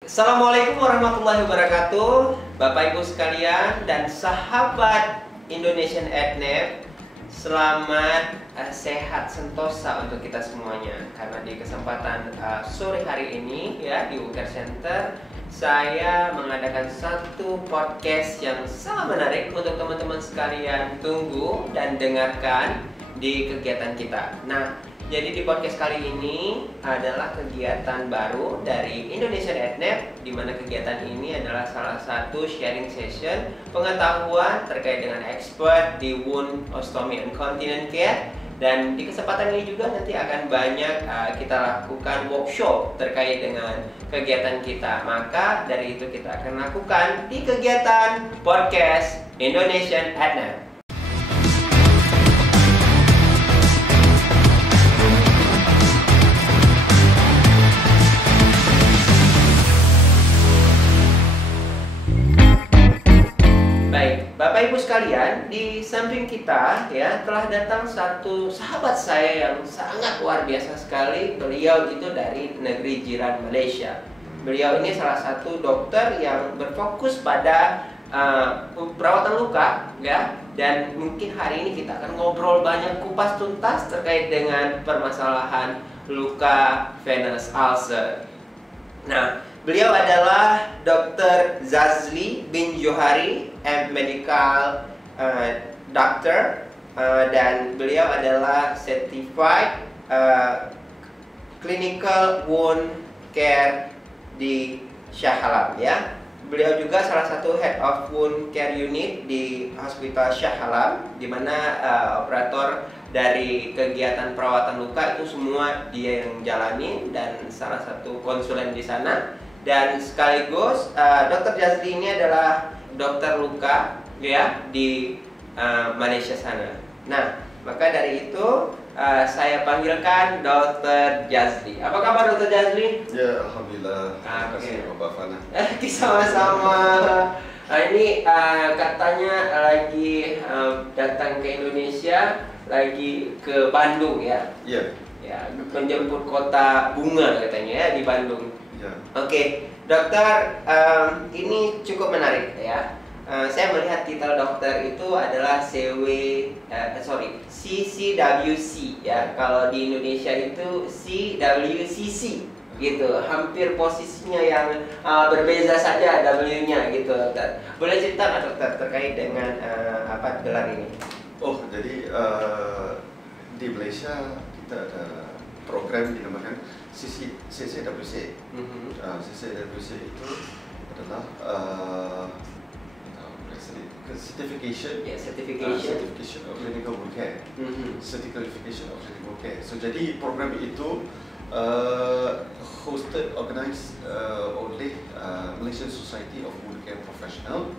Assalamualaikum warahmatullahi wabarakatuh, Bapak Ibu sekalian dan sahabat Indonesian EdNet. Selamat sehat sentosa untuk kita semuanya. Karena di kesempatan sore hari ini ya di WCare Center, saya mengadakan satu podcast yang sangat menarik untuk teman-teman sekalian tunggu dan dengarkan di kegiatan kita. Nah, jadi di podcast kali ini adalah kegiatan baru dari Indonesian EdNet, di mana kegiatan ini adalah salah satu sharing session pengetahuan terkait dengan expert di wound, ostomy, and continence care. Dan di kesempatan ini juga nanti akan banyak kita lakukan workshop terkait dengan kegiatan kita. Maka dari itu kita akan lakukan di kegiatan podcast Indonesian EdNet. Baik, Bapak Ibu sekalian, di samping kita ya telah datang satu sahabat saya yang sangat luar biasa sekali. Beliau itu dari negeri jiran Malaysia. Beliau ini salah satu dokter yang berfokus pada perawatan luka ya. Dan mungkin hari ini kita akan ngobrol banyak kupas tuntas terkait dengan permasalahan luka venous ulcer. Nah, beliau adalah Dr. Zazli bin Johari, medical doctor, dan beliau adalah certified clinical wound care di Shah Alam ya. Beliau juga salah satu head of wound care unit di Hospital Shah Alam, di mana operator dari kegiatan perawatan luka itu semua dia yang jalani dan salah satu konsulen di sana. Dan sekaligus Dr. Jazli ini adalah dokter luka ya di Malaysia sana. Nah, maka dari itu saya panggilkan Dr. Jazli. Apa kabar Dr. Jazli? Ya, alhamdulillah. Terima kasih Bapak Fana. Sama-sama. Ini katanya lagi datang ke Indonesia, lagi ke Bandung ya? Iya. Ya, menjemput kota bunga katanya ya di Bandung. Ya. Oke, dokter, ini cukup menarik ya. Saya melihat titel dokter itu adalah CCWC ya. Kalau di Indonesia itu CWCC gitu. Hampir posisinya yang berbeda saja W-nya gitu, dokter. Boleh cerita nggak dokter terkait dengan apa gelar ini? Oh, jadi di Malaysia kita ada program dinamakan CCWC. CCWC itu adalah certification of clinical wound care. Certification of clinical care. So jadi program itu organized oleh Malaysian Society of Wound Care Professional.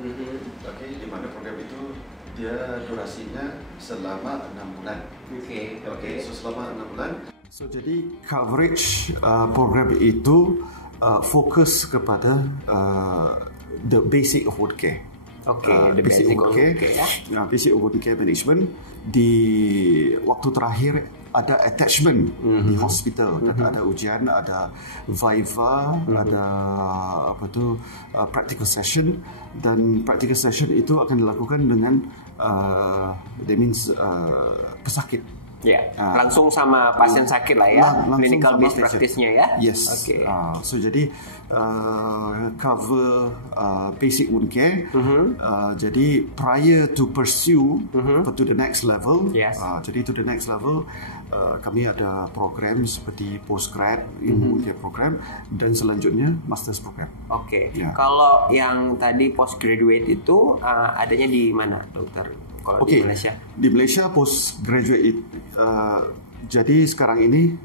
Okay, di mana program itu dia durasinya selama 6 bulan. Okay, so selama 6 bulan. So jadi coverage program itu fokus kepada the basic of wound care. The basic wound care ya. Basic wound care management. Di waktu terakhir ada attachment di hospital, ada ujian, ada viva, ada practical session, dan practical session itu akan dilakukan dengan that means pesakit. Ya, langsung sama pasien sakit lah ya, clinical based practice-nya ya. Yes. Okay. So jadi cover basic wound care. Jadi prior to pursue to the next level. Yes. Jadi to the next level kami ada program seperti postgrad ilmu wound care program dan selanjutnya master's program. Oke. Ya. Kalau yang tadi postgraduate itu adanya di mana, dokter? Kalau di Malaysia? Di Malaysia postgraduate jadi sekarang ini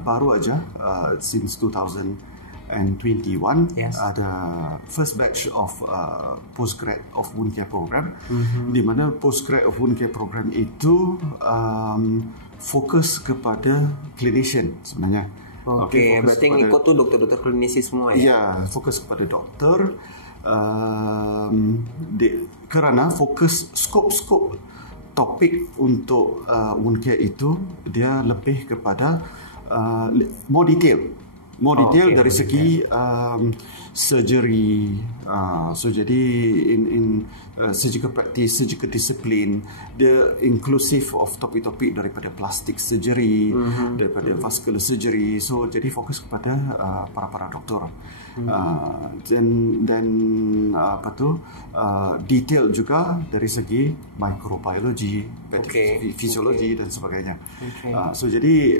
baru aja since 2021 yes. ada first batch of postgrad of wound care program, di mana postgrad of wound care program itu fokus kepada clinician sebenarnya. Oke, berarti yang ikut tuh dokter-dokter klinisi semua ya? Ya, fokus kepada dokter. Kerana fokus skop topik untuk wound care itu dia lebih kepada more detail more detail dari segi surgery. So jadi in surgical practice, surgical discipline, the inclusive of topik-topik daripada plastic surgery, daripada vascular surgery. So jadi fokus kepada para doktor. Dan apa tu detail juga dari segi microbiology, fisiologi dan sebagainya. So jadi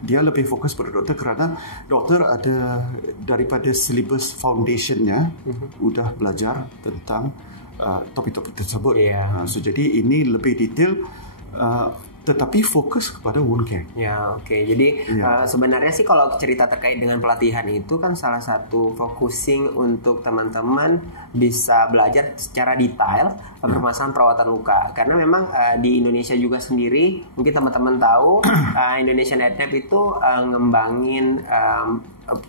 dia lebih fokus pada doktor kerana doktor ada daripada syllabus foundationnya sudah belajar tentang topik-topik tersebut. So jadi ini lebih detail tetapi fokus kepada wound care. Jadi sebenarnya sih kalau cerita terkait dengan pelatihan itu kan salah satu focusing untuk teman-teman bisa belajar secara detail permasalahan perawatan luka. Karena memang di Indonesia juga sendiri, mungkin teman-teman tahu Indonesian ADNAP itu ngembangin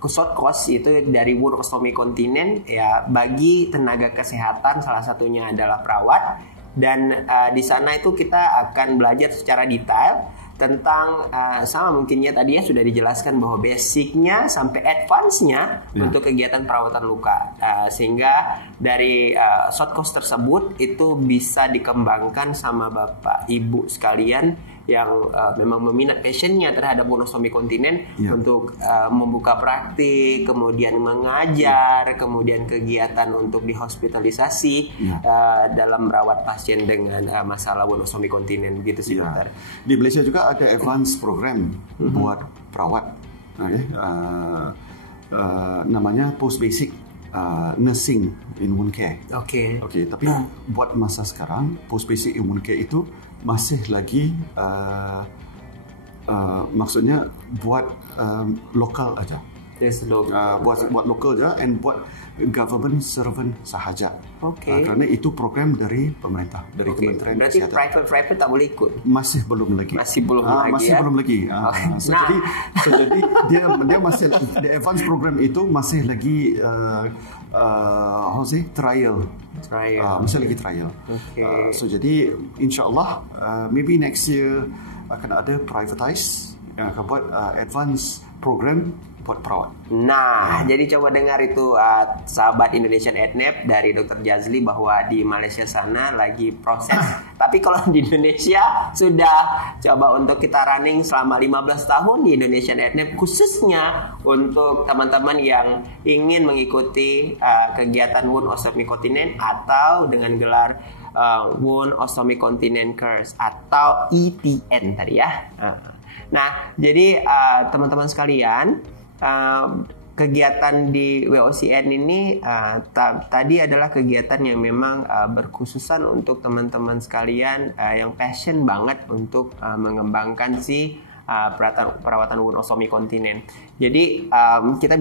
short course itu dari wound ostomy continent ya bagi tenaga kesehatan, salah satunya adalah perawat. Dan di sana itu kita akan belajar secara detail tentang sama mungkinnya tadi ya sudah dijelaskan bahwa basicnya sampai advance-nya untuk kegiatan perawatan luka, sehingga dari short course tersebut itu bisa dikembangkan sama Bapak Ibu sekalian yang memang meminat passionnya terhadap wound ostomy continent untuk membuka praktik, kemudian mengajar, kemudian kegiatan untuk dihospitalisasi dalam merawat pasien dengan masalah wound ostomy continent gitu sih dokter. Di Malaysia juga ada advance program buat perawat, namanya post basic nursing in wound care. Tapi buat masa sekarang post basic in wound care itu masih lagi maksudnya buat lokal aja. Buat lokal aja and buat government servant sahaja. Kerana itu program dari pemerintah, dari Kementerian Berarti Kesihatan. private tak boleh ikut? Masih belum lagi. Jadi dia masih the advance program itu masih lagi trial. Masih lagi trial. So jadi insyaallah maybe next year akan ada privatize yang akan buat advance program buat perawat. Jadi coba dengar itu sahabat Indonesian ADNAP dari Dr. Jazli bahwa di Malaysia sana lagi proses. Tapi kalau di Indonesia sudah coba untuk kita running selama 15 tahun di Indonesian ADNAP, khususnya untuk teman-teman yang ingin mengikuti kegiatan wound ostomy continent atau dengan gelar wound ostomy continent course atau ETN tadi ya. Jadi teman-teman sekalian, kegiatan di WOCN ini tadi adalah kegiatan yang memang berkhususan untuk teman-teman sekalian yang passion banget untuk mengembangkan perawatan wound ostomy continent. Jadi kita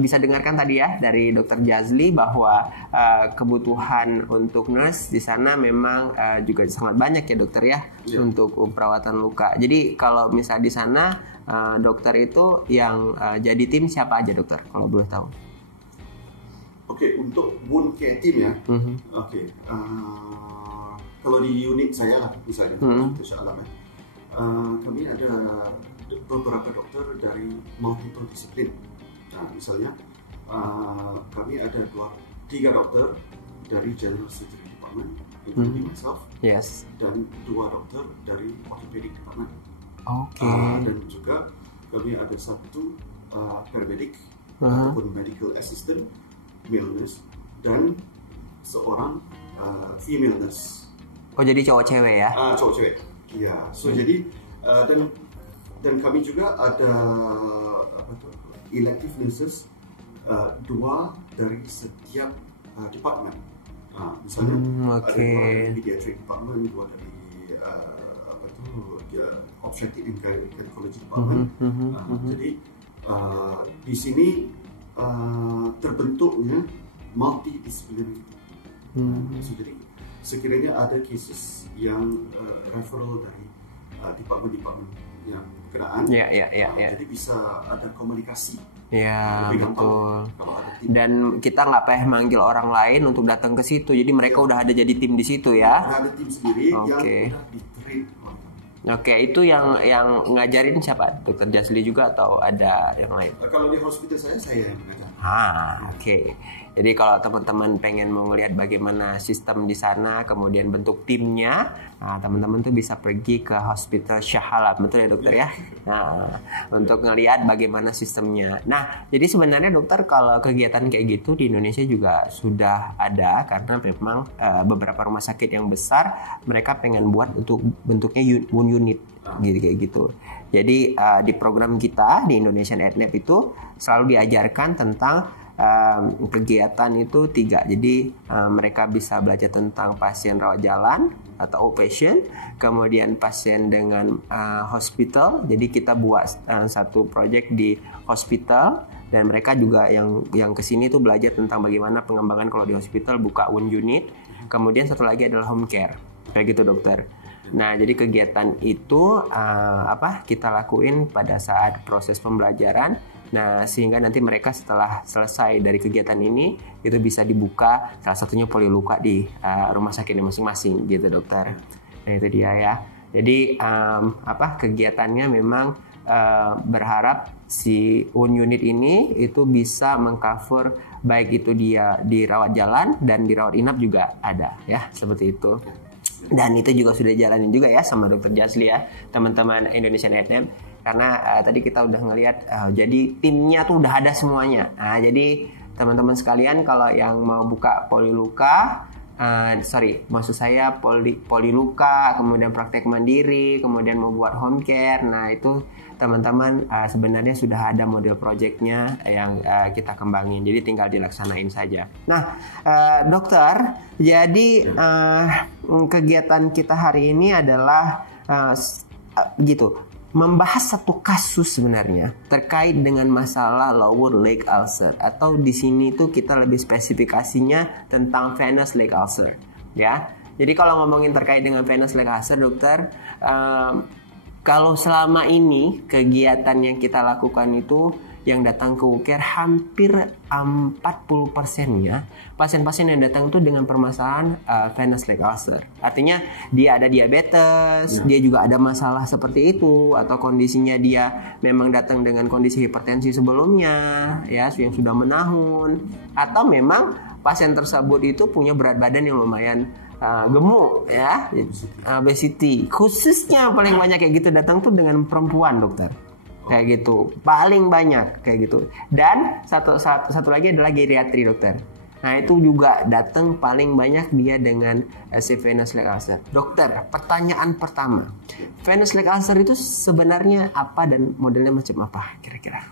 bisa dengarkan tadi ya dari Dr. Jazli bahwa kebutuhan untuk nurse di sana memang juga sangat banyak ya dokter ya untuk perawatan luka. Jadi kalau misal di sana dokter itu yang jadi tim siapa aja dokter kalau boleh tahu? Untuk wound care team ya. Kalau di unit saya lah misalnya, insyaallah kami ada beberapa dokter dari multiple disiplin. Misalnya kami ada 3 dokter dari general surgery department, including myself, dan 2 dokter dari orthopedic department. Dan juga kami ada 1 paramedic ataupun medical assistant male nurse dan seorang female nurse. Jadi cowok cewek ya? Cowok cewek. So jadi dan kami juga ada elective nurses 2 dari setiap department. Misalnya ada 2 dari pediatric department, 2 dari obstetric and gynecology department. Jadi di sini terbentuknya multidisciplinary. So jadi sekiranya ada cases yang referral dari department-department yang berkenaan, jadi bisa ada komunikasi. Betul. Dan kita nggak payah manggil orang lain untuk datang ke situ. Jadi mereka udah ada jadi tim di situ ya. Ada tim sendiri yang udah di-train. Oke, itu yang ngajarin siapa? Dokter Jasli juga atau ada yang lain? Kalau di hospital saya yang mengajar. Oke. Jadi kalau teman-teman pengen mau ngelihat bagaimana sistem di sana, kemudian bentuk timnya, teman-teman tuh bisa pergi ke Hospital Shah Alam, betul ya dokter ya? Nah, untuk ngelihat bagaimana sistemnya. Nah, jadi sebenarnya dokter kalau kegiatan kayak gitu di Indonesia juga sudah ada, karena memang beberapa rumah sakit yang besar mereka pengen buat untuk bentuknya wound unit gitu kayak gitu. Jadi di program kita di Indonesian EdNap itu selalu diajarkan tentang kegiatan itu 3. Jadi mereka bisa belajar tentang pasien rawat jalan atau outpatient, kemudian pasien dengan hospital. Jadi kita buat satu project di hospital, dan mereka juga yang kesini tuh belajar tentang bagaimana pengembangan kalau di hospital buka wound unit. Kemudian satu lagi adalah home care, kayak gitu dokter. Nah, jadi kegiatan itu kita lakuin pada saat proses pembelajaran. Nah, sehingga nanti mereka setelah selesai dari kegiatan ini itu bisa dibuka salah satunya poliluka di rumah sakitnya masing-masing gitu dokter. Nah, itu dia ya. Jadi kegiatannya memang berharap si wound unit ini itu bisa mengcover baik itu dia di rawat jalan dan di rawat inap juga ada ya, seperti itu. Dan itu juga sudah jalanin juga ya sama dokter Jasli ya, teman-teman Indonesian EdNap. Karena tadi kita udah ngelihat jadi timnya tuh udah ada semuanya. Nah, jadi teman-teman sekalian kalau yang mau buka poliluka, maksud saya poliluka, kemudian praktek mandiri, kemudian mau buat home care, nah itu teman-teman sebenarnya sudah ada model projectnya yang kita kembangin, jadi tinggal dilaksanain saja. Nah, dokter, jadi kegiatan kita hari ini adalah membahas satu kasus sebenarnya terkait dengan masalah lower leg ulcer, atau di sini tuh kita lebih spesifikasinya tentang venous leg ulcer ya. Jadi kalau ngomongin terkait dengan venous leg ulcer dokter, kalau selama ini kegiatan yang kita lakukan itu yang datang ke WUCARE hampir 40%-nya pasien-pasien yang datang itu dengan permasalahan venous leg ulcer. Artinya dia ada diabetes, dia juga ada masalah seperti itu, atau kondisinya dia memang datang dengan kondisi hipertensi sebelumnya ya, yang sudah menahun, atau memang pasien tersebut itu punya berat badan yang lumayan gemuk ya, obesity. Khususnya paling banyak kayak gitu datang tuh dengan perempuan dokter. Kayak gitu, paling banyak kayak gitu. Dan satu lagi adalah geriatri dokter. Nah, itu juga datang paling banyak dia dengan venous leg ulcer. Dokter, pertanyaan pertama, venous leg ulcer itu sebenarnya apa dan modelnya macam apa kira-kira?